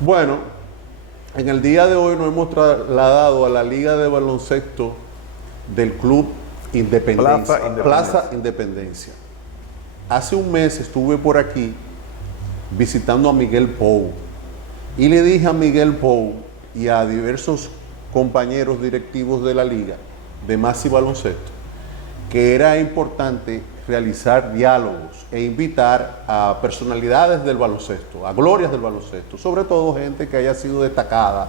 Bueno, en el día de hoy nos hemos trasladado a la Liga de Baloncesto del Club Independencia, Plaza Independencia. Hace un mes estuve por aquí visitando a Miguel Pou y le dije a Miguel Pou y a diversos compañeros directivos de la Liga de Masi Baloncesto que era importante realizar diálogos e invitar a personalidades del baloncesto, a glorias del baloncesto, sobre todo gente que haya sido destacada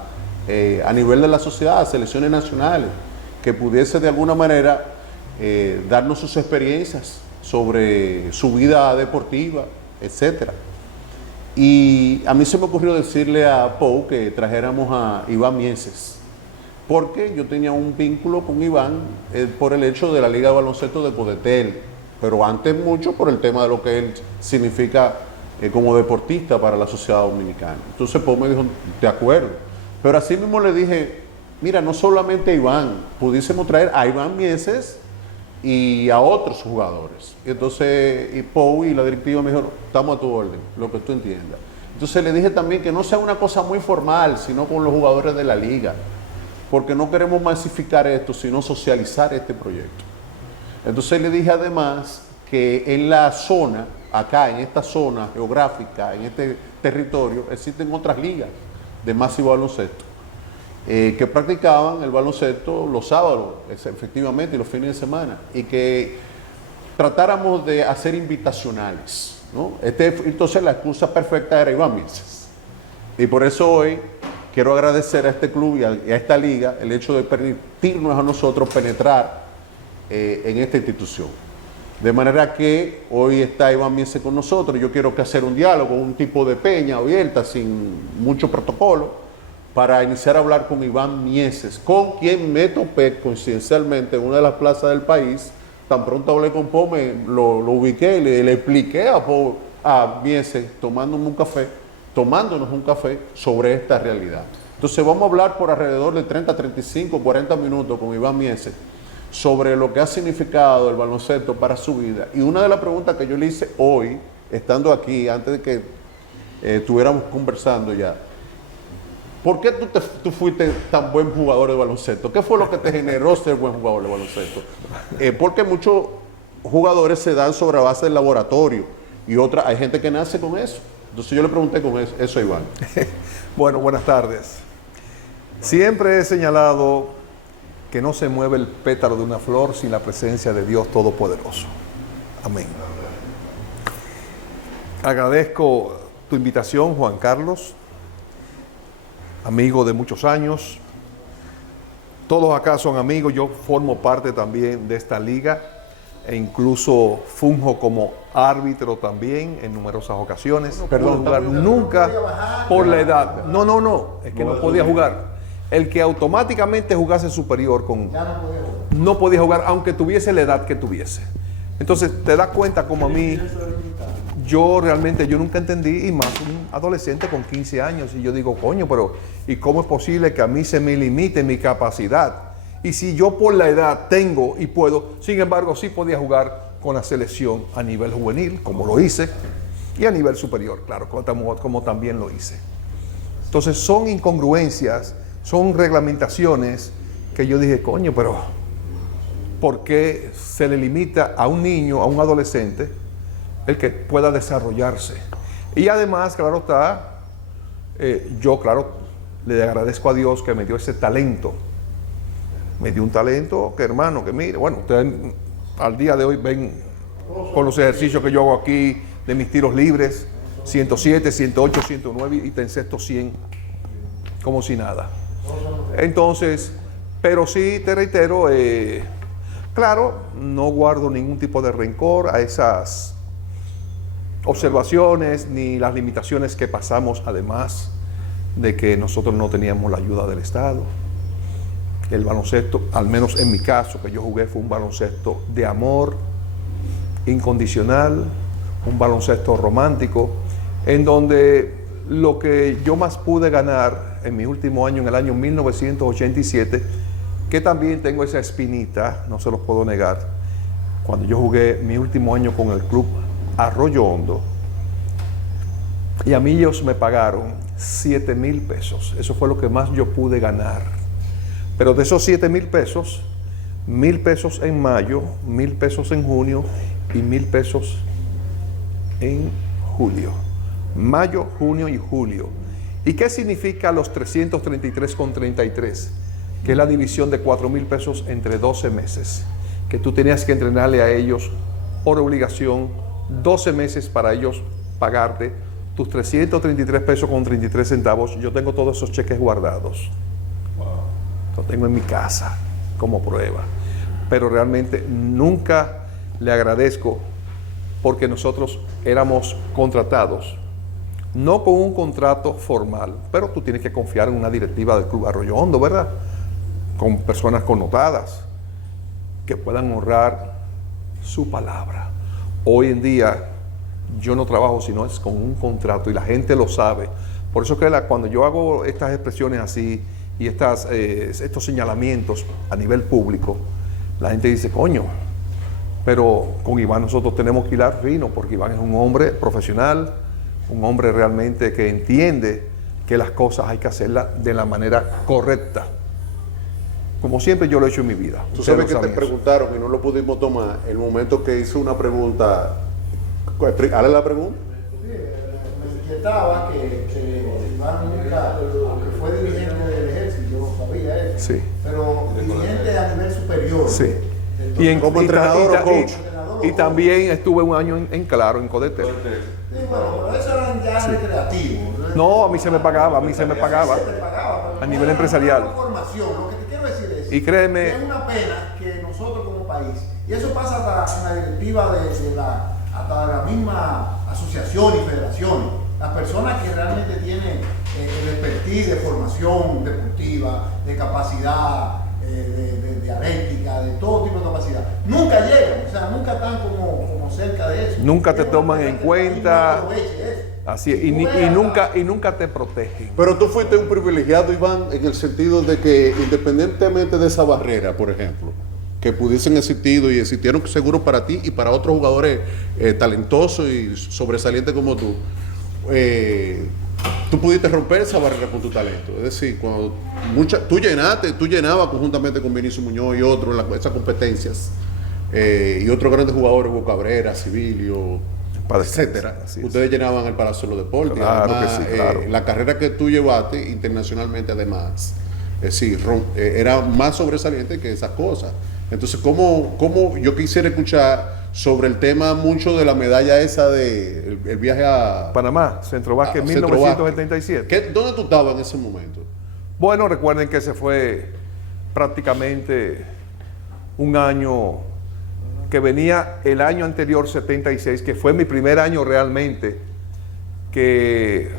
a nivel de la sociedad, selecciones nacionales, que pudiese de alguna manera darnos sus experiencias sobre su vida deportiva, etcétera. Y a mí se me ocurrió decirle a Pou que trajéramos a Iván Mieses, porque yo tenía un vínculo con Iván por el hecho de la Liga de Baloncesto de Podetel, pero antes mucho por el tema de lo que él significa como deportista para la sociedad dominicana. Entonces Pou me dijo, de acuerdo. Pero así mismo le dije, mira, no solamente a Iván, pudiésemos traer a Iván Mieses y a otros jugadores. Entonces Pou y la directiva me dijeron, estamos a tu orden, lo que tú entiendas. Entonces le dije también que no sea una cosa muy formal, sino con los jugadores de la liga, porque no queremos masificar esto, sino socializar este proyecto. Entonces le dije además que en la zona, acá en esta zona geográfica, en este territorio, existen otras ligas de Masi Baloncesto que practicaban el baloncesto los sábados, efectivamente, y los fines de semana, y que tratáramos de hacer invitacionales, ¿no? Entonces la excusa perfecta era Iván Mieses. Y por eso hoy quiero agradecer a este club y a esta liga el hecho de permitirnos a nosotros penetrar en esta institución. De manera que hoy está Iván Mieses con nosotros. Yo quiero que hacer un diálogo, un tipo de peña abierta, sin mucho protocolo, para iniciar a hablar con Iván Mieses, con quien me topé coincidencialmente en una de las plazas del país. Tan pronto hablé con Pou, lo ubiqué y le expliqué a Mieses, tomándonos un café sobre esta realidad. Entonces vamos a hablar por alrededor de 30, 35, 40 minutos con Iván Mieses sobre lo que ha significado el baloncesto para su vida. Y una de las preguntas que yo le hice hoy, estando aquí, antes de que estuviéramos conversando ya, ¿por qué tú fuiste tan buen jugador de baloncesto? ¿Qué fue lo que te generó ser buen jugador de baloncesto? Porque muchos jugadores se dan sobre base del laboratorio y hay gente que nace con eso. Entonces yo le pregunté con eso a Iván. Bueno, buenas tardes. Siempre he señalado que no se mueve el pétalo de una flor sin la presencia de Dios Todopoderoso. Amén. Agradezco tu invitación, Juan Carlos, amigo de muchos años. Todos acá son amigos, yo formo parte también de esta liga e incluso funjo como árbitro también en numerosas ocasiones. Perdón, jugar nunca por la edad. No, es que no podía jugar. El que automáticamente jugase superior no podía jugar aunque tuviese la edad que tuviese. Entonces te das cuenta como a mí, yo nunca entendí, y más un adolescente con 15 años, y yo digo, coño, pero ¿y cómo es posible que a mí se me limite mi capacidad? Y si yo por la edad tengo y puedo, sin embargo sí podía jugar con la selección a nivel juvenil, como lo hice, y a nivel superior, claro, como también lo hice. Entonces son incongruencias, son reglamentaciones que yo dije, coño, pero ¿por qué se le limita a un niño, a un adolescente, el que pueda desarrollarse? Y además, claro está, yo, claro, le agradezco a Dios que me dio ese talento. Me dio un talento que, hermano, que mire, bueno, ustedes al día de hoy ven con los ejercicios que yo hago aquí de mis tiros libres, 107, 108, 109 y te encesto 100, como si nada. Entonces, pero sí te reitero, claro, no guardo ningún tipo de rencor a esas observaciones ni las limitaciones que pasamos, además de que nosotros no teníamos la ayuda del Estado. El baloncesto, al menos en mi caso, que yo jugué, fue un baloncesto de amor incondicional, un baloncesto romántico, en donde lo que yo más pude ganar en mi último año, en el año 1987, que también tengo esa espinita, no se los puedo negar, cuando yo jugué mi último año con el club Arroyo Hondo, Y a mí ellos me pagaron 7,000 pesos. Eso fue lo que más yo pude ganar. Pero de esos 7,000 pesos, 1,000 pesos en mayo, 1,000 pesos en junio y 1,000 pesos en julio. Mayo, junio y julio. ¿Y qué significa los 333,33? Que es la división de 4,000 pesos entre 12 meses. Que tú tenías que entrenarle a ellos por obligación 12 meses para ellos pagarte tus 333 pesos con 33 centavos. Yo tengo todos esos cheques guardados. Los tengo en mi casa como prueba. Pero realmente nunca le agradezco, porque nosotros éramos contratados, no con un contrato formal, pero tú tienes que confiar en una directiva del Club Arroyo Hondo, ¿verdad? Con personas connotadas que puedan honrar su palabra. Hoy en día yo no trabajo sino es con un contrato, y la gente lo sabe. Por eso que cuando yo hago estas expresiones así y estos señalamientos a nivel público, la gente dice, coño, pero con Iván nosotros tenemos que hilar fino, porque Iván es un hombre profesional, un hombre realmente que entiende que las cosas hay que hacerlas de la manera correcta, como siempre yo lo he hecho en mi vida. Tú sabes que te preguntaron y no lo pudimos tomar el momento que hizo una pregunta. ¿Hale la pregunta? Me inquietaba que Iván nunca, aunque fue dirigente del ejército, yo sabía eso, sí, pero dirigente a nivel superior. Sí. Como entrenador o coach. Y también estuve un año en Claro, en Codetel. Sí, bueno, pero eso eran ya recreativos. No, a mí se me pagaba, a nivel empresarial. Formación. Lo que te quiero decir es, Y créeme, es una pena que nosotros como país, y eso pasa hasta en la directiva hasta la misma asociación y federaciones, las personas que realmente tienen el expertise de formación deportiva, de capacidad, de dialéctica, de todo tipo de capacidad, nunca llegan, o sea, nunca están como cerca de eso. Nunca te toman en cuenta. Así es, y nunca te protegen. Pero tú fuiste un privilegiado, Iván, en el sentido de que independientemente de esa barrera, por ejemplo, que pudiesen existir y existieron seguro para ti y para otros jugadores talentosos y sobresalientes como tú, tú pudiste romper esa barrera con tu talento. Es decir, cuando tú llenabas conjuntamente con Vinicio Muñoz y otros esas competencias, y otros grandes jugadores, Hugo Cabrera, Civilio, etcétera. Ustedes llenaban el Palacio de los Deportes. Claro, además, que sí, claro. La carrera que tú llevaste internacionalmente, además, era más sobresaliente que esas cosas. Entonces, ¿cómo yo quisiera escuchar sobre el tema mucho de la medalla esa de el viaje a Panamá, Centro Básquet, 1977? ¿Dónde tú estabas en ese momento? Bueno, recuerden que se fue prácticamente un año que venía el año anterior, 76, que fue mi primer año realmente, que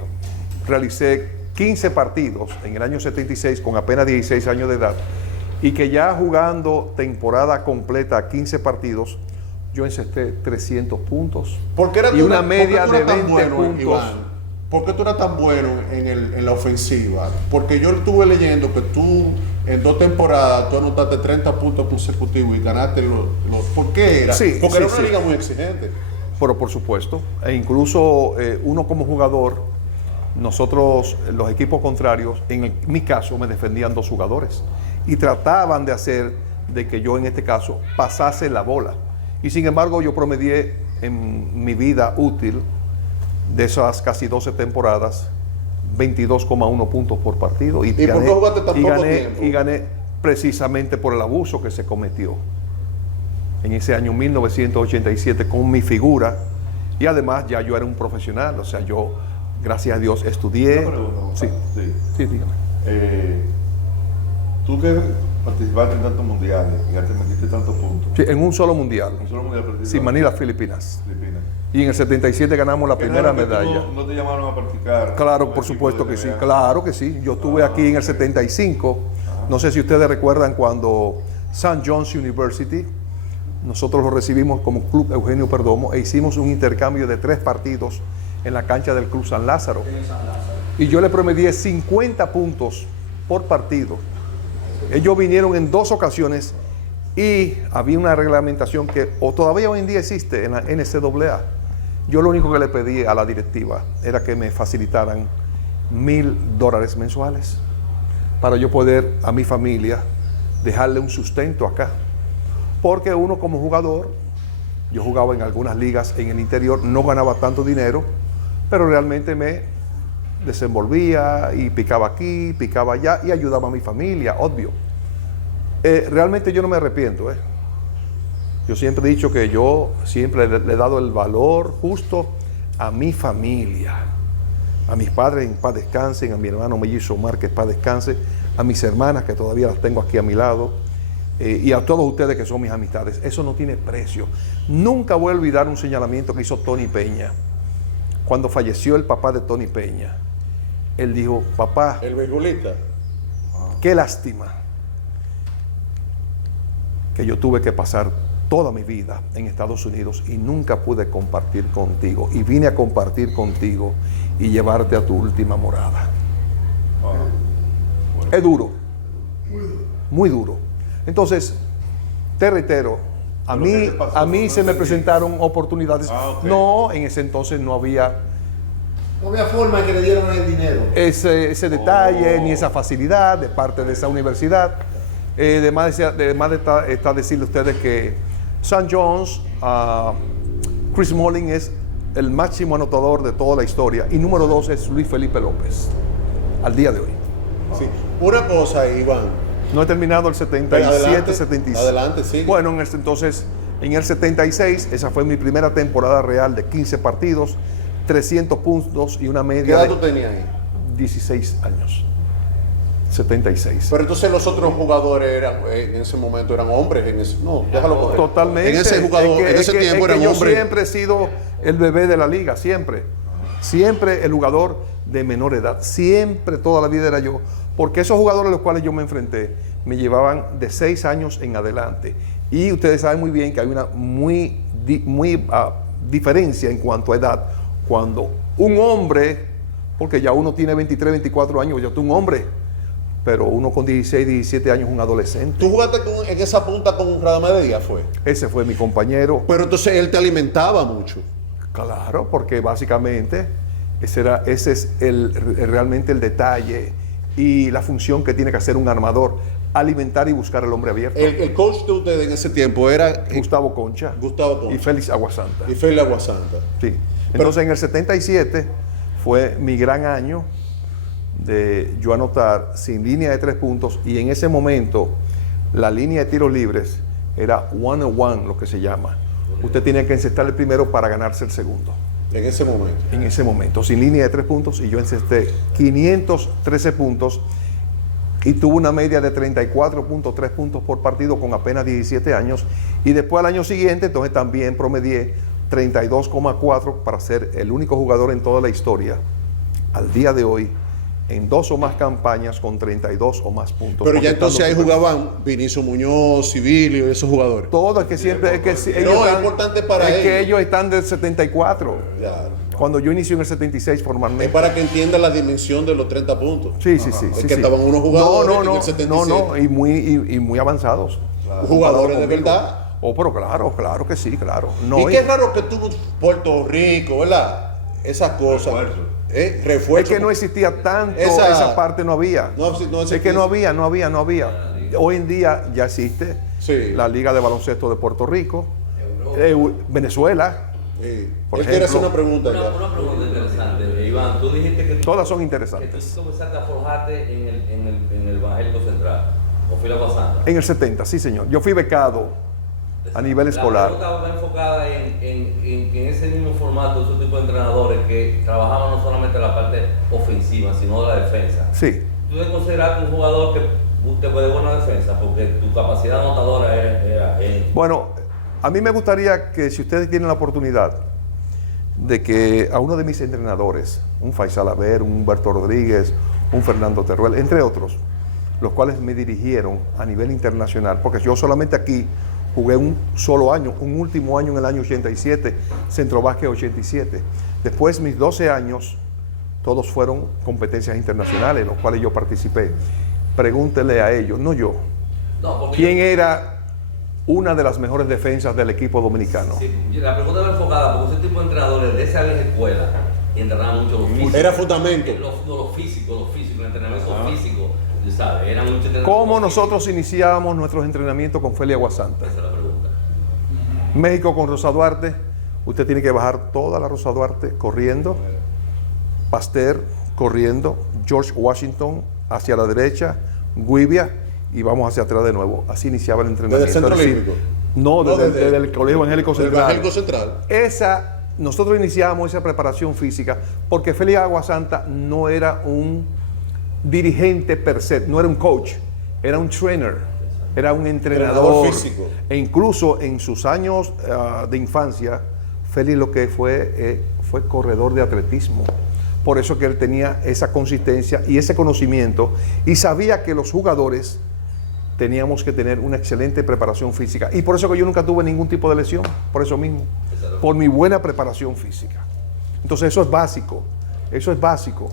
realicé 15 partidos en el año 76 con apenas 16 años de edad, y que ya jugando temporada completa, 15 partidos, yo encesté 300 puntos y una media de 20 puntos. Iván, ¿por qué tú eras tan bueno en la ofensiva? Porque yo estuve leyendo que tú en 2 temporadas tú anotaste 30 puntos consecutivos y ganaste los ¿por qué era? Sí, porque sí, era una liga muy exigente. Pero por supuesto, e incluso uno como jugador, nosotros, los equipos contrarios, mi caso, me defendían 2 jugadores y trataban de hacer de que yo en este caso pasase la bola. Y sin embargo yo promedié en mi vida útil de esas casi 12 temporadas 22,1 puntos por partido. ¿Y por qué jugaste tan poco tiempo? Y gané precisamente por el abuso que se cometió en ese año 1987 con mi figura, y además ya yo era un profesional, o sea, yo, gracias a Dios, estudié. Una pregunta, sí, dígame. Tú que participaste en tantos mundiales y te metiste tantos puntos. Sí, en un solo mundial. Un solo mundial participaste. Sí, Manila, Filipinas. Y en el 77 ganamos la primera medalla. ¿No te llamaron a practicar? Claro, por supuesto que sí. Claro que sí. Yo estuve aquí en el 75. No sé si ustedes recuerdan cuando St. John's University, nosotros lo recibimos como Club Eugenio Perdomo e hicimos un intercambio de 3 partidos en la cancha del Club San Lázaro. Y yo le promedié 50 puntos por partido. Ellos vinieron en 2 ocasiones y había una reglamentación que todavía hoy en día existe en la NCAA, Yo lo único que le pedí a la directiva era que me facilitaran $1,000 mensuales para yo poder a mi familia dejarle un sustento acá. Porque uno como jugador, yo jugaba en algunas ligas en el interior, no ganaba tanto dinero, pero realmente me desenvolvía y picaba aquí, picaba allá y ayudaba a mi familia, obvio. Realmente yo no me arrepiento. Yo siempre he dicho que yo siempre le he dado el valor justo a mi familia, a mis padres en paz descansen, a mi hermano mellizo Omar que en paz descanse, a mis hermanas que todavía las tengo aquí a mi lado, y a todos ustedes que son mis amistades. Eso no tiene precio. Nunca voy a olvidar un señalamiento que hizo Tony Peña cuando falleció el papá de Tony Peña. Él dijo: papá, el beisbolista, qué lástima que yo tuve que pasar toda mi vida en Estados Unidos y nunca pude compartir contigo, y vine a compartir contigo y llevarte a tu última morada. Es duro, muy duro. Entonces, te reitero, a mí se me presentaron oportunidades. Okay. No, en ese entonces no había forma de que le dieran el dinero. ese detalle, ni esa facilidad de parte de esa universidad. Además está decirle a ustedes que St. John's, Chris Smalling es el máximo anotador de toda la historia, y número 2 es Luis Felipe López, al día de hoy. Sí. Una cosa, Iván. No he terminado el 77, 76. Adelante, sí. Bueno, entonces, en el 76, esa fue mi primera temporada real de 15 partidos, 300 puntos y una media. ¿Qué edad de tú tenías ahí? 16 años. 76. Pero entonces los otros jugadores en ese momento eran hombres. No, déjalo correr. Totalmente. En ese tiempo eran yo hombres. siempre he sido el bebé de la liga, siempre. Siempre el jugador de menor edad. Siempre, toda la vida era yo. Porque esos jugadores a los cuales yo me enfrenté me llevaban de 6 años en adelante. Y ustedes saben muy bien que hay una diferencia en cuanto a edad. Cuando un hombre, porque ya uno tiene 23, 24 años, ya tú un hombre, pero uno con 16, 17 años un adolescente. ¿Tú jugaste en esa punta con Radamés Díaz, fue? Ese fue mi compañero. Pero entonces él te alimentaba mucho. Claro, porque básicamente ese es realmente el detalle y la función que tiene que hacer un armador: alimentar y buscar al hombre abierto. El coach de ustedes en ese tiempo era Gustavo Concha. Gustavo Y Félix Aguasanta. Y Félix Aguasanta. Sí. Entonces en el 77 fue mi gran año de yo anotar sin línea de 3 puntos, y en ese momento la línea de tiros libres era 1-on-1, lo que se llama. Usted tiene que encestar el primero para ganarse el segundo. En ese momento. En ese momento, sin línea de 3 puntos, y yo encesté 513 puntos y tuve una media de 34.3 puntos por partido con apenas 17 años. Y después al año siguiente, entonces también promedié 32,4 para ser el único jugador en toda la historia, al día de hoy, en 2 o más campañas con 32 o más puntos. Pero ya entonces ahí jugaban Vinicio Muñoz, Civilio, esos jugadores. Todos, que siempre es que es importante para ellos. Es que ellos están del 74. Claro. Cuando yo inicié en el 76 formalmente. Es para que entienda la dimensión de los 30 puntos. Sí. Es que estaban unos jugadores en el 77. y muy avanzados. Claro. Jugadores de verdad. Oh, pero claro que sí, claro. Y qué raro que tú, Puerto Rico, ¿verdad? Esas cosas. Refuerzo. Es que no existía tanto, esa parte no había. No existía. Es que no había. Hoy en día ya existe la Liga de Baloncesto de Puerto Rico, Venezuela. Por ejemplo, quiere hacer una pregunta. Una pregunta interesante, Iván. Tú dijiste que todas son interesantes. Que tú comenzaste a forjarte en el Evangélico Central, o fui la pasante. En el 70, sí señor. Yo fui becado a nivel escolar. La pregunta va enfocada en ese mismo formato, ese tipo de entrenadores que trabajaban no solamente la parte ofensiva, sino la defensa. Sí. ¿Tú te consideras un jugador que te puede buena defensa? Porque tu capacidad anotadora era... Bueno, a mí me gustaría que, si ustedes tienen la oportunidad, de que a uno de mis entrenadores, un Faisal Aver, un Humberto Rodríguez, un Fernando Teruel, entre otros, los cuales me dirigieron a nivel internacional, porque yo solamente aquí jugué un solo año, un último año en el año 87, Centro Básquet 87. Después, mis 12 años, todos fueron competencias internacionales, en los cuales yo participé. Pregúntele a ellos, no yo. No, ¿Quién era una de las mejores defensas del equipo dominicano. Sí, la pregunta va enfocada porque ese tipo de entrenadores de esa vieja escuela entrenaban mucho los físicos. Era fundamento. Los físicos, el entrenamiento físico, ¿sabes? Era mucho entrenamiento. ¿Cómo nosotros iniciábamos nuestros entrenamientos con Feli Aguasanta? Esa es la pregunta. México con Rosa Duarte, usted tiene que bajar toda la Rosa Duarte corriendo, Pasteur corriendo, George Washington hacia la derecha, Guivia y vamos hacia atrás de nuevo. Así iniciaba el entrenamiento. ¿Desde el Centro Olímpico? No, desde el Colegio Evangélico Central. Evangélico Central. Nosotros iniciamos esa preparación física porque Félix Aguasanta no era un dirigente per se, no era un coach, era un trainer, era un entrenador físico. E incluso en sus años de infancia, Félix lo que fue corredor de atletismo. Por eso que él tenía esa consistencia y ese conocimiento y sabía que los jugadores teníamos que tener una excelente preparación física. Y por eso que yo nunca tuve ningún tipo de lesión, por eso mismo, por mi buena preparación física. Entonces eso es básico.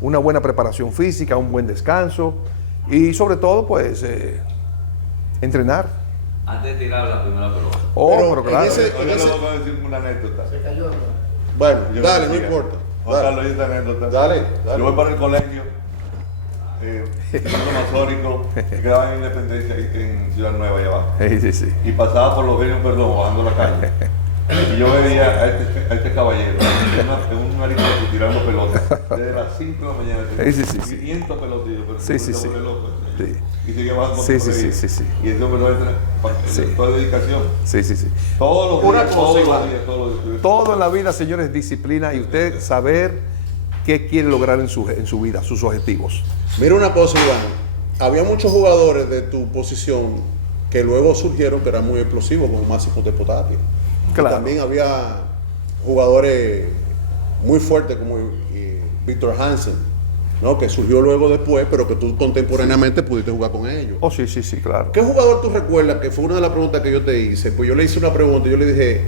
Una buena preparación física, un buen descanso y sobre todo pues entrenar. Antes de tirar la primera pelota. Pero claro. Yo voy a decir una anécdota. Se cayó. Bueno, dale, no importa. Juan Carlos, esta anécdota. Dale. Yo voy para el colegio, masónico, que quedaba en Independencia, en Ciudad Nueva, allá abajo. Sí. Y pasaba por los Benios Perdón, bajando la calle. Y yo veía a este caballero en un marito tirando pelotas desde las 5 de la mañana. Sí. 500 pelotillos, pero Sí. loco, Sí. Y sigue bajando. Sí. Y ese hombre no entra toda dedicación. Sí. Todos los días, todos los días. Todo en la vida, señores, es disciplina y usted saber qué quiere lograr en su vida, sus objetivos. Mira una cosa, Iván. Había muchos jugadores de tu posición que luego surgieron que eran muy explosivos, como Máximo Tepotati. Claro. Y también había jugadores muy fuertes como Víctor Hansen, ¿no? Que surgió luego después, pero que tú contemporáneamente pudiste jugar con ellos. Oh, sí, claro. ¿Qué jugador tú recuerdas? Que fue una de las preguntas que yo te hice. Pues yo le hice una pregunta y yo le dije,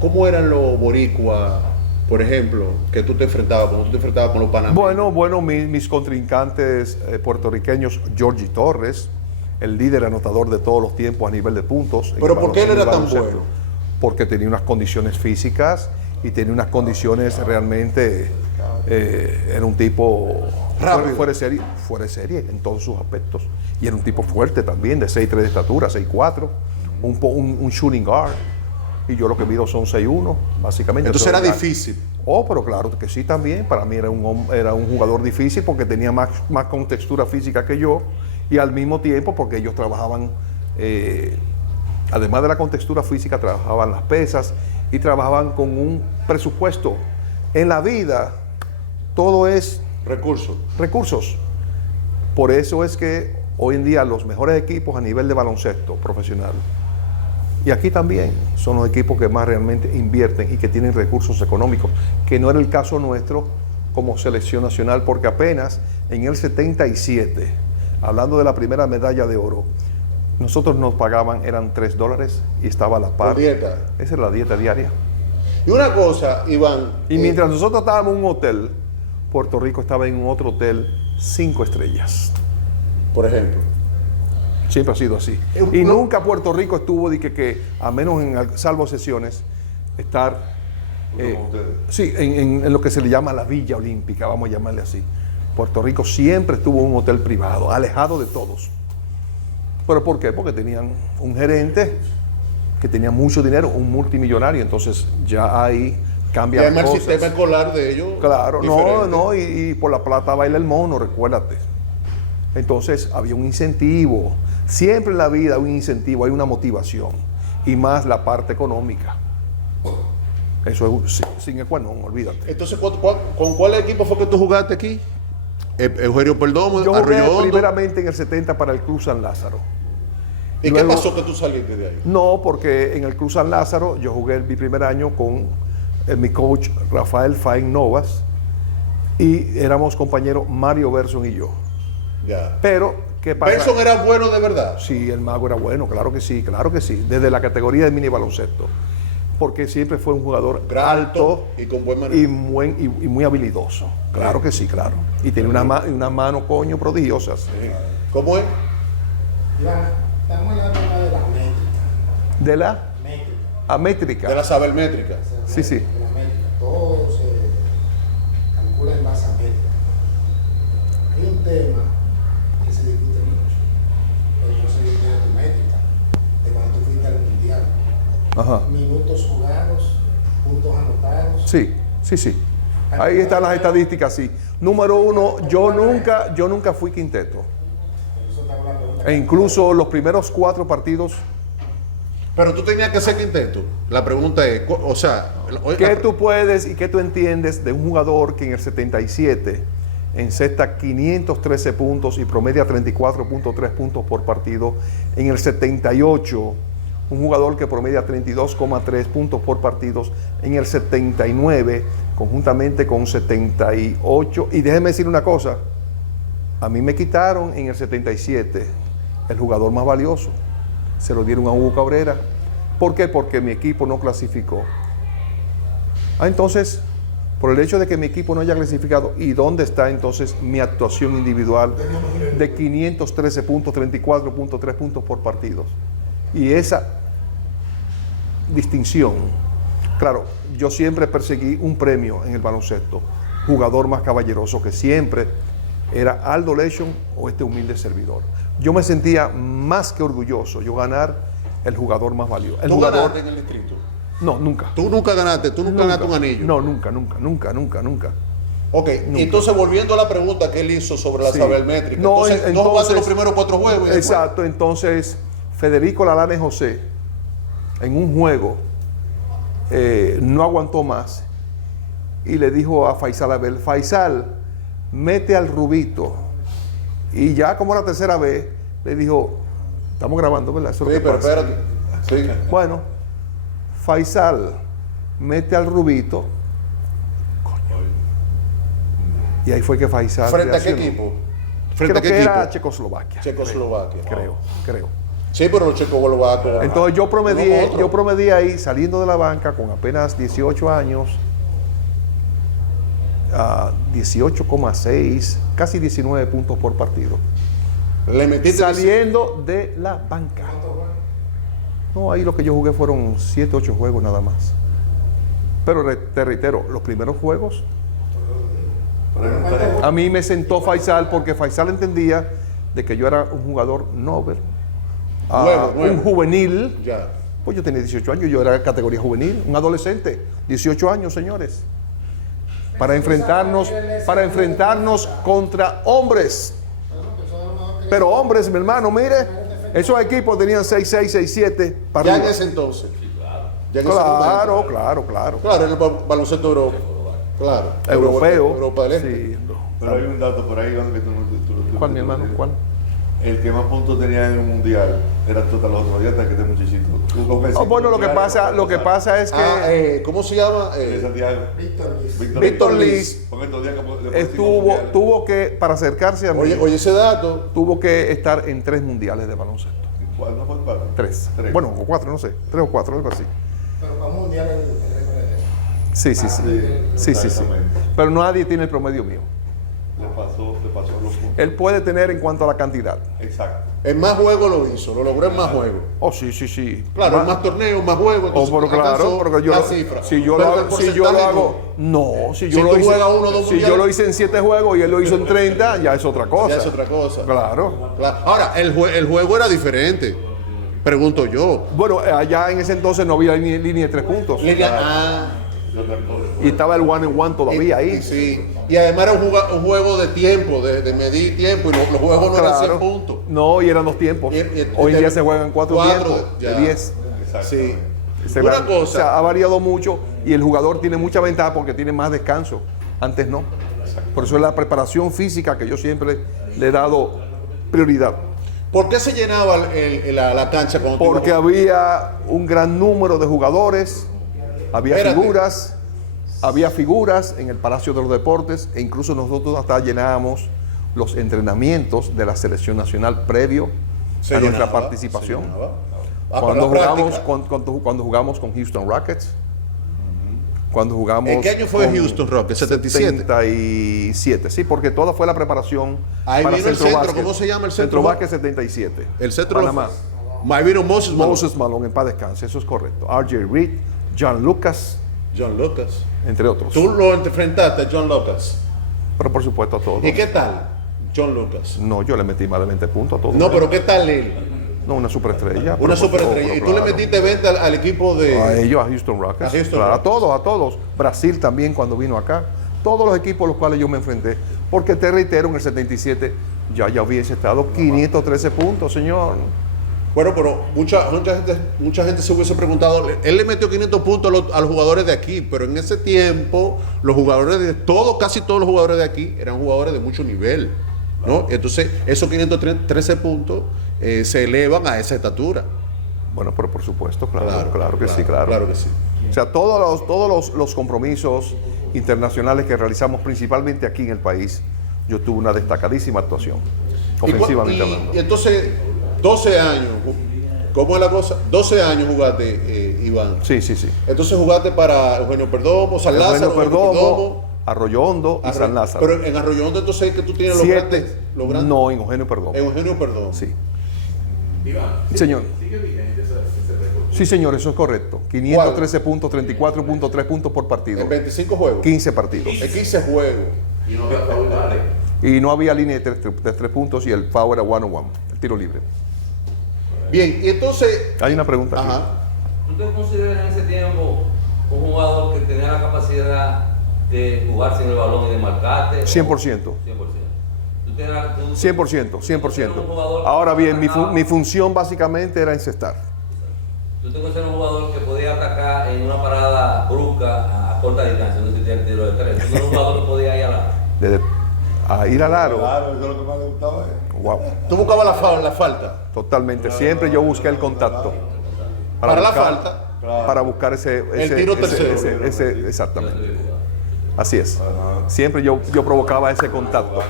¿cómo eran los boricuas, por ejemplo, que tú te enfrentabas, cuando tú te enfrentabas con los panameños? Bueno, mis contrincantes puertorriqueños, Georgie Torres, el líder anotador de todos los tiempos a nivel de puntos. ¿Pero por qué él era tan bueno? Porque tenía unas condiciones físicas y tenía unas condiciones realmente, era un tipo fuera de serie en todos sus aspectos. Y era un tipo fuerte también, de 6'3 de estatura, 6'4, un shooting guard. Y yo lo que mido son 6'1, básicamente. Entonces era difícil. Oh, pero claro que sí también. Para mí era un jugador difícil porque tenía más contextura física que yo y al mismo tiempo porque ellos trabajaban, además de la contextura física, trabajaban las pesas y trabajaban con un presupuesto. En la vida todo es recursos. Por eso es que hoy en día los mejores equipos a nivel de baloncesto profesional, y aquí también, son los equipos que más realmente invierten y que tienen recursos económicos, que no era el caso nuestro como selección nacional, porque apenas en el 77, hablando de la primera medalla de oro, nosotros nos pagaban, eran $3 y estaba a la par. ¿Por dieta? Esa era la dieta diaria. Y una cosa, Iván. Y mientras nosotros estábamos en un hotel, Puerto Rico estaba en otro hotel 5 estrellas. Por ejemplo. Siempre ha sido así. Y nunca Puerto Rico estuvo, que a menos salvo sesiones, estar en lo que se le llama la Villa Olímpica, vamos a llamarle así. Puerto Rico siempre estuvo en un hotel privado, alejado de todos. ¿Pero por qué? Porque tenían un gerente que tenía mucho dinero, un multimillonario, entonces ya ahí cambian cosas. El sistema escolar de ellos. Claro, y por la plata baila el mono, recuérdate. Entonces había un incentivo. Siempre en la vida hay un incentivo, hay una motivación. Y más la parte económica. Eso es sin ecuador, no, olvídate. Entonces, ¿con cuál equipo fue que tú jugaste aquí? Eugenio Perdomo, Yo jugué Arroyo Hondo. primeramente en el 70 para el Club San Lázaro. ¿Y luego, qué pasó que tú saliste de ahí? No, porque en el Club San Lázaro yo jugué mi primer año con mi coach Rafael Fain Novas y éramos compañeros Mario Berson y yo. Ya. Pero, ¿qué pasa? ¿Benson era bueno de verdad? Sí, el mago era bueno, claro que sí, desde la categoría de mini baloncesto. Porque siempre fue un jugador alto y con buen manejo. y muy habilidoso. Claro que sí, claro. Y tiene una mano, coño, prodigiosas. ¿Cómo es? Iván, estamos hablando de la mente. De la amétrica. De la sabermétrica. Sí, sí. De la métrica. Todo se calcula en base a métrica. Hay un tema que se discute mucho, pero yo soy de tu métrica, de cuando tú fuiste al mundial. Ajá. Minutos jugados, puntos anotados. Sí, sí, sí. Ahí están las estadísticas, sí. Número uno, yo nunca fui quinteto. Eso te hago la pregunta. E incluso los primeros 4 partidos, Pero tú tenías que ser quinteto. La pregunta es, o sea, ¿qué tú puedes y qué tú entiendes de un jugador que en el 77 encesta 513 puntos y promedia 34.3 puntos por partido? En el 78, un jugador que promedia 32,3 puntos por partidos. En el 79, conjuntamente con 78. Y déjeme decir una cosa, a mí me quitaron en el 77 el jugador más valioso. Se lo dieron a Hugo Cabrera. ¿Por qué? Porque mi equipo no clasificó. Entonces, por el hecho de que mi equipo no haya clasificado, ¿y dónde está entonces mi actuación individual de 513 puntos, 34.3 puntos por partidos? Y esa distinción, claro, yo siempre perseguí un premio en el baloncesto, jugador más caballeroso, que siempre era Aldo Lechon o este humilde servidor. Yo me sentía más que orgulloso, yo ganar el jugador más valioso. ¿Tú ganaste en el distrito? No, nunca. ¿Tú nunca ganaste un anillo? No, nunca. Ok, y entonces volviendo a la pregunta que él hizo sobre la Sí. sabermétrica, No, entonces, no jugaste los primeros 4 juegos. y después- Exacto, entonces Federico Lalane José, en un juego, no aguantó más y le dijo a Faisal Abel, Faisal, mete al Rubito. Y ya como la tercera vez, le dijo, estamos grabando, ¿verdad? Eso es Sí, lo que pero pasa. espérate. Sí. Bueno, Faisal mete al Rubito. Y ahí fue que Faisal... ¿Frente a qué reaccionó. equipo? Creo ¿Frente a que qué era equipo? Checoslovaquia. Checoslovaquia. Creo. Sí, pero los checoslovacos. Entonces yo promedié, Uno otro. ahí, saliendo de la banca con apenas 18 años, 18,6, casi 19 puntos por partido. Le metiste Saliendo de la banca. No, ahí lo que yo jugué fueron 7, 8 juegos nada más. Pero te reitero, los primeros juegos, a mí me sentó Faisal porque Faisal entendía de que yo era un jugador novel, Nuevo. un juvenil. Ya. Pues yo tenía 18 años, yo era categoría juvenil, un adolescente, 18 años, señores. Para enfrentarnos contra hombres. Pero hombres, mi hermano, mire, esos equipos tenían 6'6", 6'7", para Ya en arriba. ese entonces. Ya en ese momento. Claro. Claro, en el baloncesto Europa. Claro. Europeo. Europa del Este. Sí, no. Pero hay un dato por ahí donde tú ¿Cuál, mi hermano? ¿Cuál? El que más puntos tenía en un mundial era total los otros días hasta que este muchachito. Bueno, lo que pasa es que ¿Cómo se llama? de Santiago. Víctor Liz Con estos días que después hicimos mundial. tuvo que, para acercarse a mí, Oye, ese dato. tuvo que estar en 3 mundiales de baloncesto. ¿Cuál? ¿No fue 4? 3. Bueno, o 4, no sé. 3 o 4, algo así. Pero para un mundial el récord es Sí. Exactamente. Pero nadie tiene el promedio mío. Le pasó los puntos. Él puede tener en cuanto a la cantidad. Exacto. En más juegos lo hizo, lo logró en más juegos. Oh, sí. Claro, en más torneos, más juegos. Oh, entonces pero claro, alcanzó porque yo, la cifra. si yo Pero lo el hago, si yo lo porcentaje hago, no, si yo Si lo tú hice, juegas uno o dos si mundiales, yo lo hice en 7 juegos y él lo hizo en 30, ya es otra cosa. Ya es otra cosa. Claro. Claro. Ahora, el juego era diferente. Pregunto yo. Bueno, allá en ese entonces no había línea de 3 puntos. Y estaba el 1 and 1 todavía ahí. Sí. Y además era un juego de tiempo, de medir tiempo. Y los juegos no eran 100 puntos. No, y eran 2 tiempos. Hoy en día se juegan 4 tiempos ya. de 10. Sí. Una Una cosa. O sea, ha variado mucho y el jugador tiene mucha ventaja porque tiene más descanso. Antes no. Por eso es la preparación física que yo siempre le he dado prioridad. ¿Por qué se llenaba la cancha cuando tú Porque ibas? había un gran número de jugadores, había Espérate. figuras en el Palacio de los Deportes e incluso nosotros hasta llenábamos los entrenamientos de la selección nacional previo Se a nuestra llenaba, participación. se llenaba. Cuando para la jugamos, práctica. cuando jugamos con Houston Rockets, cuando jugamos... ¿En qué año fue con Houston Rockets? 77. 77, sí, porque toda fue la preparación Ahí para vino el centro, Básquet. ¿cómo se llama el Centro centro? Básquet 77. El centro Panamá. Ahí vino Moses Malone. Moses Malone, en paz descanse, eso es correcto. R.J. Reed, John Lucas, John Lucas. entre otros. Tú lo enfrentaste a John Lucas. Pero por supuesto a todos. ¿Y qué tal John Lucas? No, yo le metí más de 20 puntos a todos. No, pero ¿qué tal él? No, una superestrella. Una superestrella. Y tú le metiste 20 al equipo de... A ellos, a Houston Rockets. A Houston Claro, Rockets. a todos. Brasil también cuando vino acá. Todos los equipos a los cuales yo me enfrenté. Porque te reitero, en el 77 ya hubiese estado 513 puntos, señor. Bueno, pero mucha gente se hubiese preguntado, él le metió 500 puntos a los jugadores de aquí, pero en ese tiempo los jugadores casi todos los jugadores de aquí eran jugadores de mucho nivel, ¿no? Entonces esos 513 puntos se elevan a esa estatura. Bueno, pero por supuesto, claro que sí. Claro que sí. O sea, todos los compromisos internacionales que realizamos principalmente aquí en el país, yo tuve una destacadísima actuación, ofensivamente hablando. Y entonces, 12 años, ¿cómo es la cosa? 12 años jugaste, Iván. Sí. Entonces jugaste para Eugenio Perdomo, San Lázaro, Eugenio Perdomo, Arroyo Hondo y San Lázaro. Pero en Arroyo Hondo entonces que tú tienes los grandes. No, en Eugenio Perdomo. En Eugenio Perdomo. Sí. Iván, Señor. ¿sigue vigente ese récord? Sí, señor, eso es correcto. 513 puntos, 34.3 puntos por partido. En 25 juegos. 15 partidos. En 15 juegos. Y no había foul, vale. Y no había línea de 3 puntos y el foul era 1-on-1, el tiro libre. Bien, y entonces... Hay una pregunta aquí. Ajá. ¿Tú te consideras en ese tiempo un jugador que tenía la capacidad de jugar sin el balón y de marcarte? 100%. 100%. 100%. Ahora bien, mi función básicamente era encestar. Tú te consideras un jugador que podía atacar en una parada brusca a corta distancia, no existía el tiro de 3. Tú eres un jugador que podía ir A ir al aro. Claro, eso es lo que más le gustaba. Wow. Tú buscabas la falta. Totalmente. Siempre yo busqué el contacto. Para la buscar- falta. Para buscar ese tiro tercero. exactamente. Así es. Siempre yo provocaba ese contacto.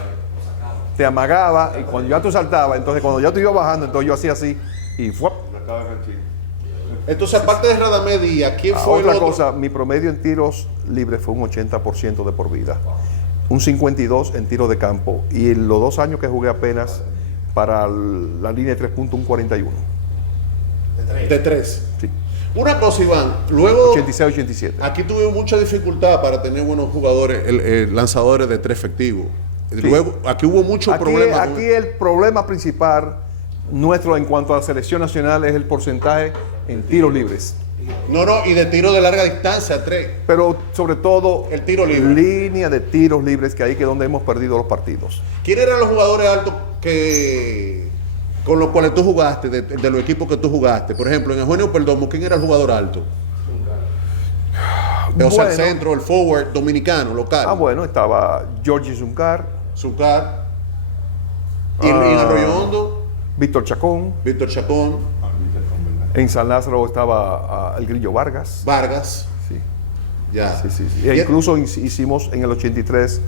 Te amagaba y cuando ya tú saltabas, entonces cuando ya tú ibas bajando, entonces yo hacía así y ¡fuap! Entonces, aparte de Radamés Díaz, ¿quién fue el Otra otro? cosa, mi promedio en tiros libres fue un 80% de por vida. Un 52% en tiro de campo. Y en los 2 años que jugué apenas para la línea de 3 puntos, un 41%. De 3. Sí. Una cosa, Iván, luego 86-87. aquí tuvimos mucha dificultad para tener buenos jugadores, lanzadores de 3 efectivos. Luego, aquí hubo muchos problemas. Aquí el problema principal nuestro en cuanto a la selección nacional es el porcentaje en tiros libres. No, y de tiro de larga distancia, 3. Pero sobre todo, El tiro libre. línea de tiros libres, que ahí que es donde hemos perdido los partidos. ¿Quién eran los jugadores altos con los cuales tú jugaste, de los equipos que tú jugaste? Por ejemplo, en Eugenio Perdomo, ¿quién era el jugador alto? O sea, el centro, el forward dominicano, local. Bueno, estaba Georgie Zuncar, Zucar. Y en Arroyo Hondo, Víctor Chacón. Víctor Chacón, En San Lázaro estaba el Grillo Vargas. Vargas. Sí. Ya. Sí. E incluso hicimos en el 83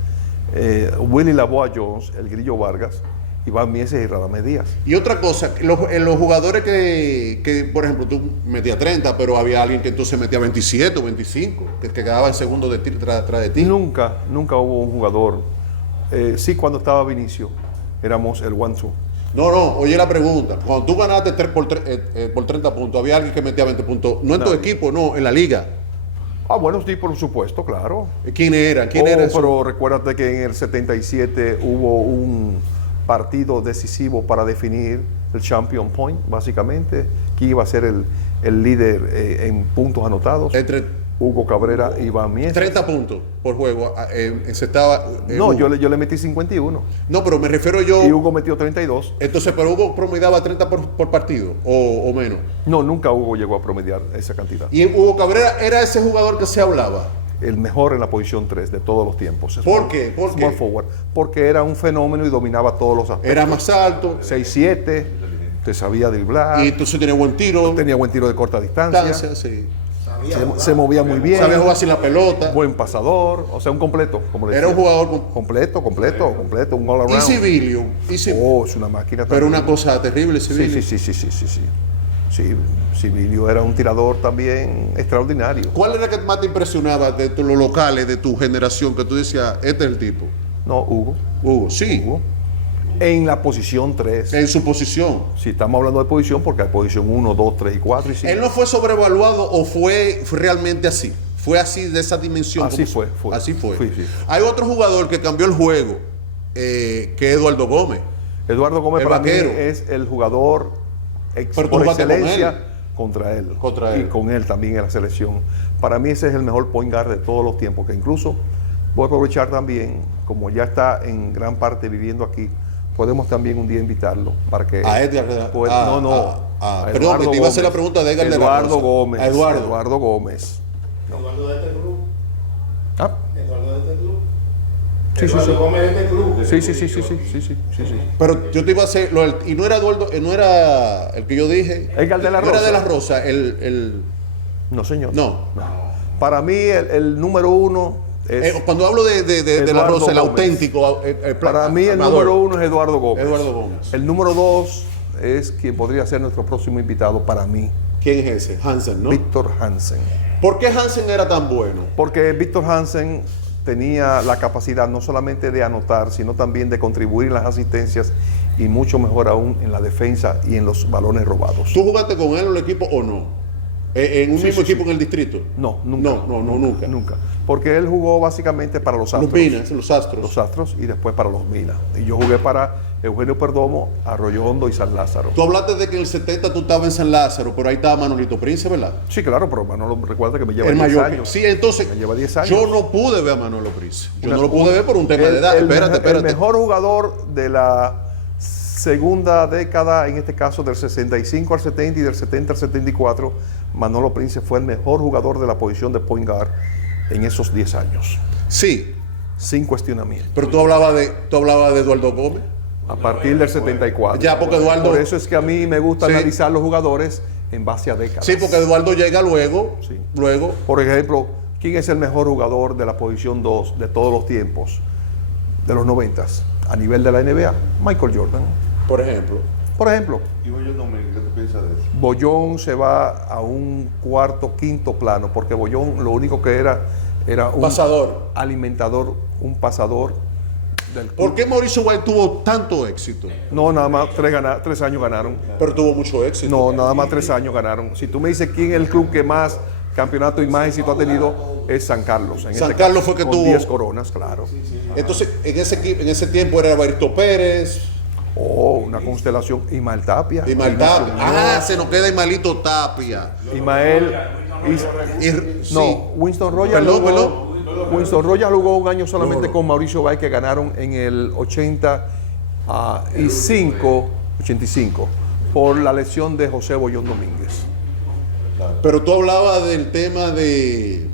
Willy Lavoie Jones, el Grillo Vargas, Iván Mieses y Radamés Díaz. Y otra cosa, los jugadores que, por ejemplo, tú metías 30, pero había alguien que entonces metía 27 o 25, que quedaba en segundo de tiro tras de ti. Nunca hubo un jugador. Sí, cuando estaba Vinicio, éramos el 1-2. No, oye la pregunta. Cuando tú ganaste 3 por 30 puntos, había alguien que metía 20 puntos. No en tu equipo, no, en la liga. Bueno, sí, por supuesto, claro. ¿Quién era? Eso? Pero recuérdate que en el 77 hubo un partido decisivo para definir el Champion Point, básicamente, que iba a ser el líder en puntos anotados. Entre Hugo Cabrera y Iván Mieses. 30 puntos por juego. Se estaba, No, Hugo. yo le metí 51. No, pero me refiero yo. Y Hugo metió 32. Entonces, pero Hugo promediaba 30 por partido o menos. No, nunca Hugo llegó a promediar esa cantidad. Y Hugo Cabrera era ese jugador que se hablaba. El mejor en la posición 3 de todos los tiempos. ¿Por qué? ¿Por Small qué? forward. Porque era un fenómeno y dominaba todos los aspectos. Era más alto 6'7", te sabía driblar, y entonces tenía buen tiro. tenía buen tiro de corta distancia, Distancia, sí. se movía muy bien, Sabía jugar sin la pelota. buen pasador, o sea, un completo. Como le Era un decía. jugador completo, un all around. Y Civilio. Es una máquina Pero también. una cosa terrible, Civilio. Sí, Civilio era un tirador también extraordinario. ¿Cuál era el que más te impresionaba de los locales de tu generación que tú decías, este es el tipo? No, Hugo. Hugo, sí. Hugo. En la posición 3. En su posición. Si estamos hablando de posición, porque hay posición 1, 2, 3 y 4 y 5. ¿Él no fue sobrevaluado o fue realmente así? ¿Fue así de esa dimensión? Así fue. Así fue. Sí. Hay otro jugador que cambió el juego, que es Eduardo Gómez. Eduardo Gómez El para vaquero. mí es el jugador Pero tú por jugaste con excelencia él. contra él. Contra él. Y con él también en la selección. Para mí ese es el mejor point guard de todos los tiempos, que incluso voy a aprovechar también, como ya está en gran parte viviendo aquí, podemos también un día invitarlo para que... A Edgar. a Perdón, Eduardo que te iba a hacer la Gómez. pregunta de Edgar de la Eduardo Rosa. Gómez. A Eduardo. Eduardo Gómez. Eduardo de este club. Ah, Eduardo de este club. sí, sí, Eduardo sí. Gómez de este club. Sí. Pero yo te iba a hacer, y no era Eduardo, no era el que yo dije. Edgar de la No era Rosa. de la Rosa, el No, señor. no. Para mí el número uno es... Cuando hablo de la Eduardo Rosa, el Gómez. auténtico. Para mí el armador. número uno es Eduardo Gómez. Eduardo Gómez. El número dos es quien podría ser nuestro próximo invitado para mí, ¿Quién es ese? Hansen, ¿no? Víctor Hansen. ¿Por qué Hansen era tan bueno? Porque Víctor Hansen tenía la capacidad no solamente de anotar, sino también de contribuir en las asistencias y mucho mejor aún en la defensa y en los balones robados. ¿Tú jugaste con él en el equipo o no? ¿En un mismo equipo en el distrito? No, nunca. No, nunca. Nunca. Porque él jugó básicamente para los Astros. Los Minas, los Astros. Los Astros y después para los Minas. Y yo jugué para Eugenio Perdomo, Arroyo Hondo y San Lázaro. Tú hablaste de que en el 70 tú estabas en San Lázaro, pero ahí estaba Manolito Prince, ¿verdad? Sí, claro, pero Manolo recuerda que me lleva El 10 mayor. años. Sí, entonces Me lleva 10 años. yo no pude ver a Manolo Prince. Yo no lo pude ver por un tema de edad. Espérate. El mejor jugador de la segunda década, en este caso del 65 al 70 y del 70 al 74, Manolo Prince fue el mejor jugador de la posición de point guard en esos 10 años, Sí, sin cuestionamiento. pero tú hablabas de Eduardo Gómez. A partir del 74. Ya, porque Eduardo... Por eso es que a mí me gusta Sí. analizar los jugadores en base a décadas. Sí, porque Eduardo llega luego. Sí. Luego. Por ejemplo, ¿quién es el mejor jugador de la posición 2 de todos los tiempos, de los 90s, a nivel de la NBA? Michael Jordan. Por ejemplo. Por ejemplo, Y yo no me, ¿qué tú piensas de eso? Bollón se va a un cuarto, quinto plano, porque Bollón lo único que era un Pasador. alimentador, un pasador del club. ¿Por qué Mauricio White tuvo tanto éxito? No, nada más 3 años ganaron. Pero tuvo mucho éxito. No, nada más 3 años ganaron. Si tú me dices quién es el club que más campeonato y más éxito ha tenido, es San Carlos. San Carlos fue que con tuvo 10 coronas, claro. Entonces, en ese tiempo era Barito Pérez, Oh, una constelación. Ismael Tapia. Ismael Tapia. Ah, se nos queda Ismaelito Tapia. Ismael. No, Sí. Winston Royal Perdón, jugó, perdón. Winston Royal jugó un año solamente con Mauricio Bay, que ganaron en el 85 por la lesión de José Bollón Domínguez. Pero tú hablabas del tema de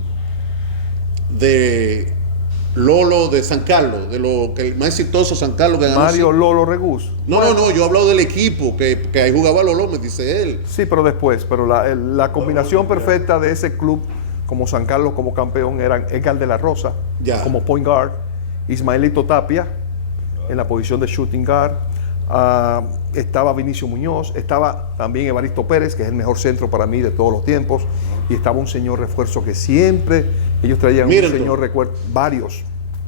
Lolo de San Carlos, de lo que el más exitoso San Carlos que ganó. Mario Lolo Regus. No, yo he hablado del equipo, que ahí jugaba Lolo, me dice él. Sí, pero después, pero la combinación perfecta de ese club como San Carlos como campeón eran Edgar de la Rosa Ya. como point guard, Ismaelito Tapia en la posición de shooting guard, estaba Vinicio Muñoz, estaba también Evaristo Pérez, que es el mejor centro para mí de todos los tiempos, y estaba un señor refuerzo que siempre ellos traían Middleton. un señor refuerzo, varios,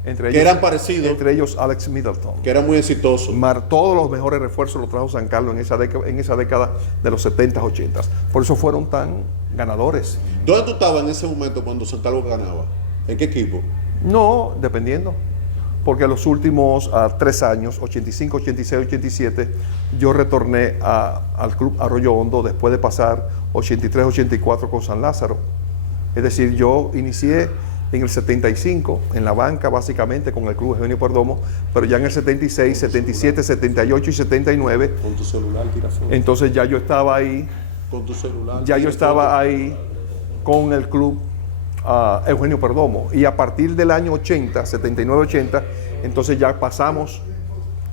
entre Que ellos, eran parecidos. entre ellos Alex Middleton. Que era muy exitoso. Todos los mejores refuerzos los trajo San Carlos en esa década de los 70s, 80s. Por eso fueron tan ganadores. ¿Dónde tú estabas en ese momento cuando San Carlos ganaba? ¿En qué equipo? No, dependiendo. Porque los últimos 3 años, 85, 86, 87, yo retorné al Club Arroyo Hondo después de pasar 83, 84 con San Lázaro. Es decir, yo inicié en el 75, en la banca básicamente con el Club Eugenio Perdomo, pero ya en el 76, 77, 78 y 79, Con tu celular, tira foto. entonces ya yo estaba ahí, Con tu celular. ya yo tira estaba foto. ahí con el Club Eugenio Perdomo. Y a partir del año 80, 79-80, entonces ya pasamos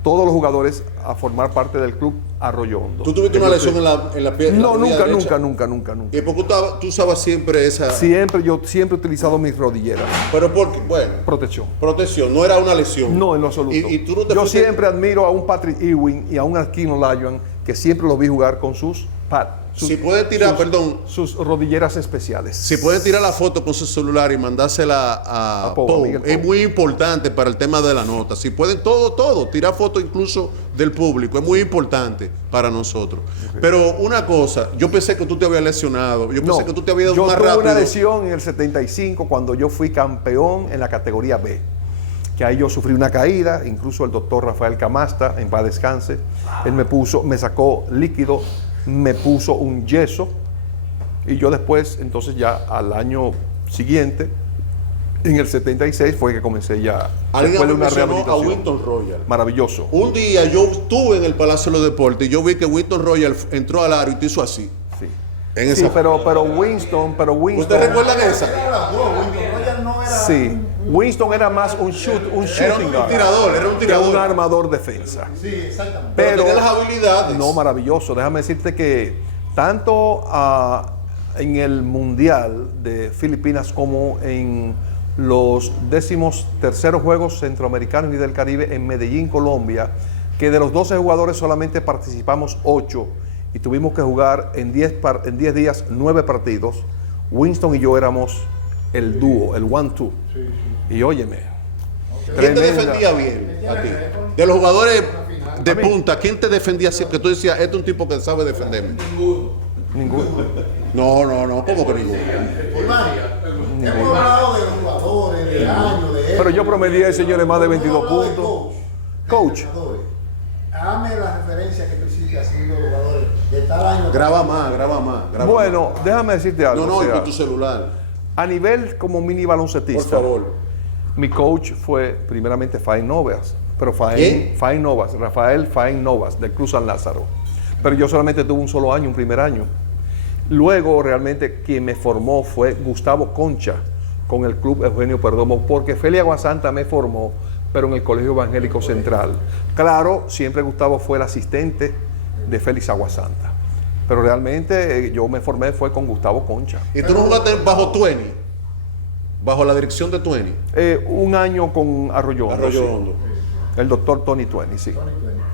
todos los jugadores a formar parte del Club Arroyo Hondo. ¿Tú tuviste una lesión en la pierna? No, rodilla derecha? nunca. ¿Y por qué tú usabas siempre esa? Yo siempre he utilizado mis rodilleras. Pero porque, bueno, Protección. protección, no era una lesión. No, en lo absoluto. Y tú no te Yo fuiste- siempre admiro a un Patrick Ewing y a un Aquino Lyon, que siempre los vi jugar con sus pad. Si puede tirar, perdón, Sus rodilleras especiales. si pueden tirar la foto con su celular y mandársela a Pou, Pou, Miguel es Pou. muy importante para el tema de la nota. Si pueden todo, tirar fotos incluso del público, es muy importante para nosotros. Pero una cosa, yo pensé que tú te habías lesionado, yo pensé que tú te habías ido más tuve rápido. una lesión en el 75 cuando yo fui campeón en la categoría B. Que ahí yo sufrí una caída, incluso el doctor Rafael Camasta, en paz descanse, él me sacó líquido, me puso un yeso y yo después, entonces ya al año siguiente, en el 76 fue que comencé ya, Alguien después de me una mencionó a rehabilitación. Winston Royal. Maravilloso. Un día yo estuve en el Palacio de los Deportes y yo vi que Winston Royal entró al aro y te hizo así. Sí, En sí, esa... pero Winston... ¿Ustedes recuerdan esa? Sí, Winston era más un Era shooting un guard tirador, era un que tirador. un armador defensa. Sí, exactamente. Pero tenía las habilidades. No, maravilloso. Déjame decirte que tanto en el Mundial de Filipinas como en los 13º Juegos Centroamericanos y del Caribe en Medellín, Colombia, que de los 12 jugadores solamente participamos 8 y tuvimos que jugar en 10 días 9 partidos. Winston y yo éramos el dúo, el 1-2. Y óyeme, ¿Quién te tremenda. defendía bien a ti? De los jugadores de A mí. punta, ¿quién te defendía así? Que tú decías, este es un tipo que sabe defenderme. Ninguno. No, ¿cómo que ninguno? Hemos hablado de los jugadores, de años, de Pero yo promedié, señores, más de 22 puntos. Coach. Dame la referencia que tú hiciste haciendo los jugadores de tal año. Graba más. Bueno, déjame decirte algo. No, o sea, con tu celular. a nivel como mini Por baloncetista, favor. mi coach fue primeramente Fain Novas, pero ¿Quién? Fain Novas, Rafael Fain Novas, del Cruz San Lázaro. Pero yo solamente tuve un solo año, un primer año. Luego realmente quien me formó fue Gustavo Concha con el Club Eugenio Perdomo, porque Feli Aguasanta me formó, pero en el Colegio Evangélico Central. Claro, siempre Gustavo fue el asistente de Félix Aguasanta, pero realmente yo me formé fue con Gustavo Concha. ¿Y tú no jugaste bajo Tueni? Bajo la dirección de Tueni. Un año con Arroyo Hondo. Arroyo sí. Hondo. El doctor Tony Tueni, sí.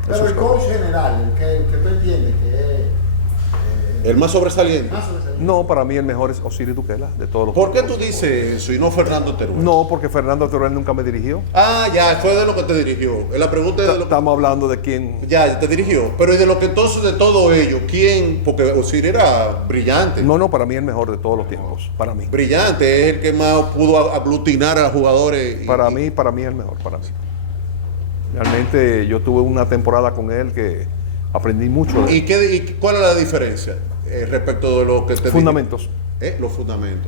Pero el coach general, el que tú entiendes que es El más sobresaliente. más sobresaliente. No, para mí el mejor es Osiris Duquela, de todos los ¿Por qué tiempos. tú dices eso y no Fernando Teruel? No, porque Fernando Teruel nunca me dirigió. Ah, ya, fue de lo que te dirigió. La pregunta es de lo que... Estamos hablando de quién... Ya, te dirigió. Pero ¿y de lo que entonces de todo ello? ¿Quién? Porque Osiris era brillante. No, para mí el mejor de todos los tiempos, para mí. Brillante, es el que más pudo aglutinar a los jugadores. Para mí es el mejor, para mí. Realmente yo tuve una temporada con él que aprendí mucho de él. ¿Y cuál es la diferencia respecto de lo que te Fundamentos. dijo? Los fundamentos.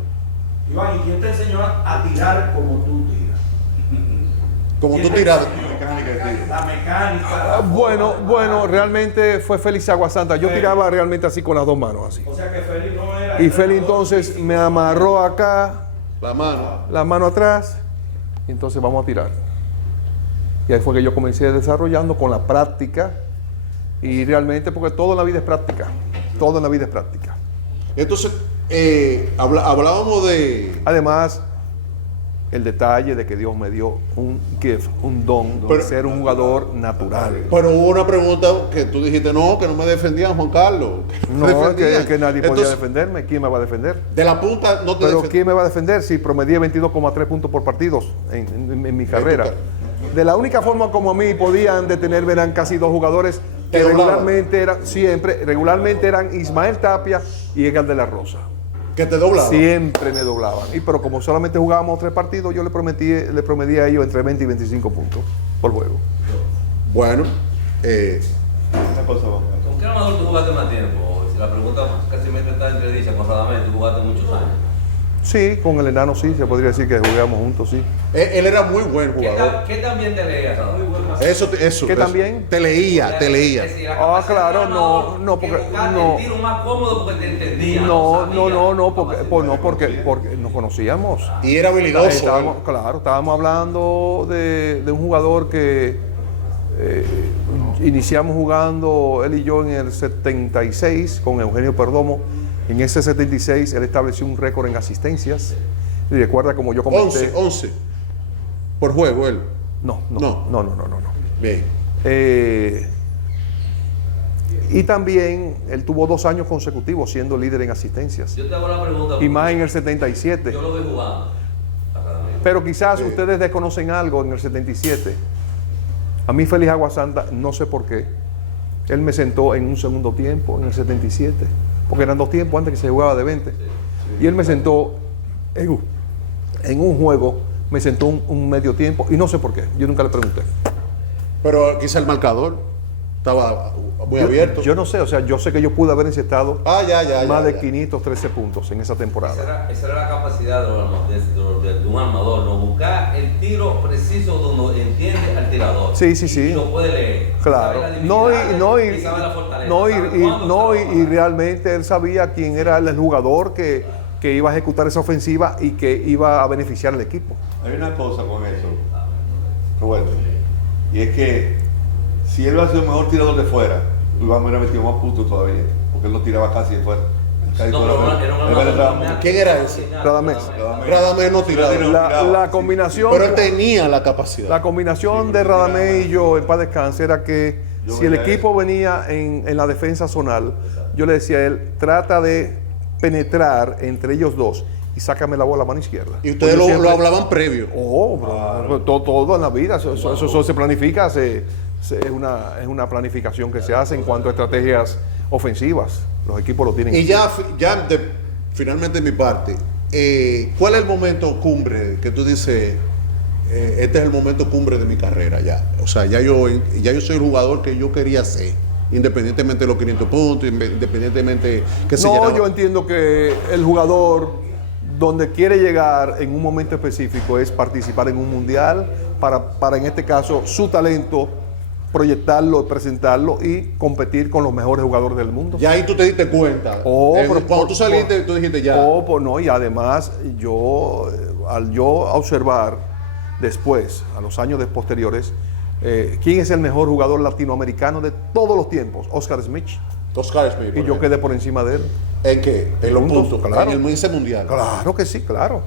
Iván, ¿y quién te enseñó a tirar como tú tiras? Como ¿Quién tú te tiras. enseñó? La mecánica. Bueno, realmente fue Félix Aguasanta. Yo tiraba realmente así con las dos manos, así. O sea que Félix no era. Y Félix entonces me amarró acá, La mano. la mano atrás, y entonces vamos a tirar. Y ahí fue que yo comencé desarrollando con la práctica, y realmente, porque todo en la vida es práctica, todo en la vida es práctica. Entonces, hablábamos de... Además, el detalle de que Dios me dio un gift, un don de ser un jugador natural. Pero hubo una pregunta que tú dijiste, no, que no me defendían, Juan Carlos. No, defendían. que nadie podía Entonces, defenderme. ¿Quién me va a defender? De la punta no te Pero defendían. ¿quién me va a defender si promedié 22,3 puntos por partidos en mi carrera? De la única forma como a mí podían detenerme eran casi dos jugadores que Te doblaban. regularmente eran Ismael Tapia y Edgar de la Rosa. Que te doblaba. Siempre me doblaban. Pero como solamente jugábamos 3 partidos, yo le prometí a ellos entre 20 y 25 puntos por juego. Bueno, ¿Con qué armador tú jugaste más tiempo? Si la pregunta casi me está entredicha, con Radamés tú jugaste muchos años. Sí, con el enano sí, se podría decir que jugábamos juntos, sí. él era muy buen jugador. ¿Qué también te leías, Radamés? Eso. ¿Qué eso. también? Te leía. Es decir, la Ah, capacidad claro, del armador no, porque- que buscaste no. el tiro más cómodo porque te entendía. Porque nos conocíamos. Y era habilidoso. Estábamos hablando de un jugador que iniciamos jugando él y yo en el 76 con Eugenio Perdomo. En ese 76 él estableció un récord en asistencias. Y recuerda como yo comenté. 11 por juego él. No. No. No. Bien. Y también él tuvo 2 años consecutivos siendo líder en asistencias. Yo te hago la pregunta. Y más en el 77. Yo lo vi jugando. Pero quizás ustedes desconocen algo en el 77. A mí Félix Aguasanta, no sé por qué, él me sentó en un segundo tiempo en el 77, porque eran 2 tiempos antes que se jugaba de 20. Y él me sentó en un juego, me sentó un medio tiempo y no sé por qué, yo nunca le pregunté. Pero quizá el marcador estaba muy abierto. Yo no sé, o sea, yo sé que yo pude haber encestado más de ya. 513 puntos en esa temporada. Esa era la capacidad de un armador, ¿no? Buscar el tiro preciso donde entiende al tirador. Sí. Y lo puede leer. Claro. Sabe la sabe la fortaleza. Y realmente él sabía quién era el jugador que iba a ejecutar esa ofensiva y que iba a beneficiar al equipo. Hay una cosa con eso, Roberto, y es que si él va a ser el mejor tirador de fuera, lo vamos a haber metido más puntos todavía, porque él lo tiraba casi de fuera. ¿Quién era ese? Radamés. Radamés no tiraba. La combinación. Pero él tenía la capacidad. La combinación de Radamés y yo en paz descanse era que si el equipo venía en la defensa zonal, yo le decía a él, trata de penetrar entre ellos dos y sácame la bola a mano izquierda. Y ustedes lo hablaban previo. Todo en la vida, eso se planifica, es una planificación que se hace en cuanto a estrategias ofensivas. Los equipos lo tienen. Y finalmente mi parte, ¿cuál es el momento cumbre que tú dices, este es el momento cumbre de mi carrera ya? O sea, ya yo soy el jugador que yo quería ser, independientemente de los 500 puntos, independientemente que se llenaba. Yo entiendo que el jugador donde quiere llegar en un momento específico es participar en un mundial para en este caso su talento proyectarlo, presentarlo y competir con los mejores jugadores del mundo. Ya ahí tú te diste cuenta. Cuando tú saliste, tú dijiste ya. No, y además al yo observar después, a los años posteriores, quién es el mejor jugador latinoamericano de todos los tiempos, Oscar Smith. Oscar Smith. Y yo quedé por encima de él. ¿En qué? En los puntos, claro. En ese mundial. Claro que sí, claro.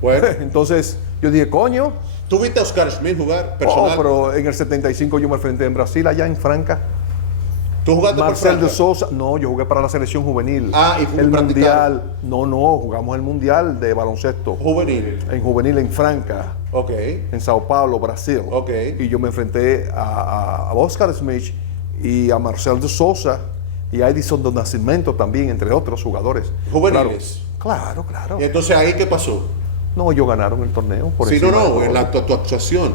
Bueno. Entonces, yo dije, coño. ¿Tú viste a Oscar Smith jugar personal? Pero en el 75 yo me enfrenté en Brasil, allá en Franca. ¿Tú jugaste Marcel por Franca? de Sosa, no, yo jugué para la selección juvenil. Y fue el practicado. mundial, jugamos el mundial de baloncesto. Juvenil. En juvenil en Franca. Ok. En Sao Paulo, Brasil. Ok. Y yo me enfrenté a Oscar Smith y a Marcel de Sosa y a Edison do Nascimento también, entre otros jugadores. Juveniles. Claro. ¿Y entonces ahí qué pasó? No, ellos ganaron el torneo. En tu actuación.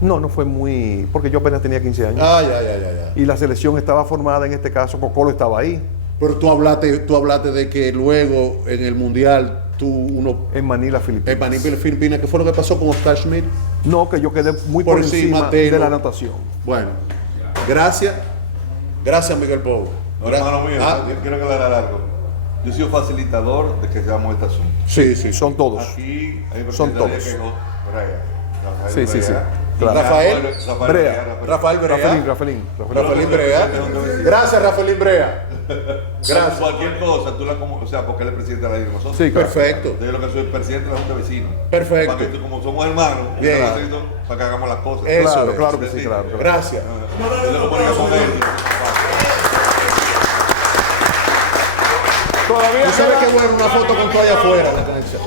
No fue muy... Porque yo apenas tenía 15 años. Ya. Y la selección estaba formada, en este caso, Cocolo estaba ahí. Pero tú hablaste de que luego en el Mundial En Manila, Filipinas. En Manila, Filipinas, ¿qué fue lo que pasó con Oscar Schmidt? No, que yo quedé muy por encima de la natación. Bueno, gracias. Gracias, Miguel Pou. Hermano mío, yo quiero aclarar algo. Yo he sido facilitador de que seamos este asunto. Sí, son todos. Aquí hay un Son todos. que Sí. Claro. Rafael Brea. Rafaelín. Brea. Gracias, Rafaelín Brea. Gracias. Cualquier cosa, porque él es presidente de la liga de nosotros. Sí, claro. Perfecto. Yo lo que soy presidente de la Junta de Vecinos. Perfecto. Para que como somos hermanos, Bien. para que hagamos las cosas. Eso es. Claro que sí, claro. Gracias. Todavía Tú sabes que bueno una foto con toalla afuera la conexión.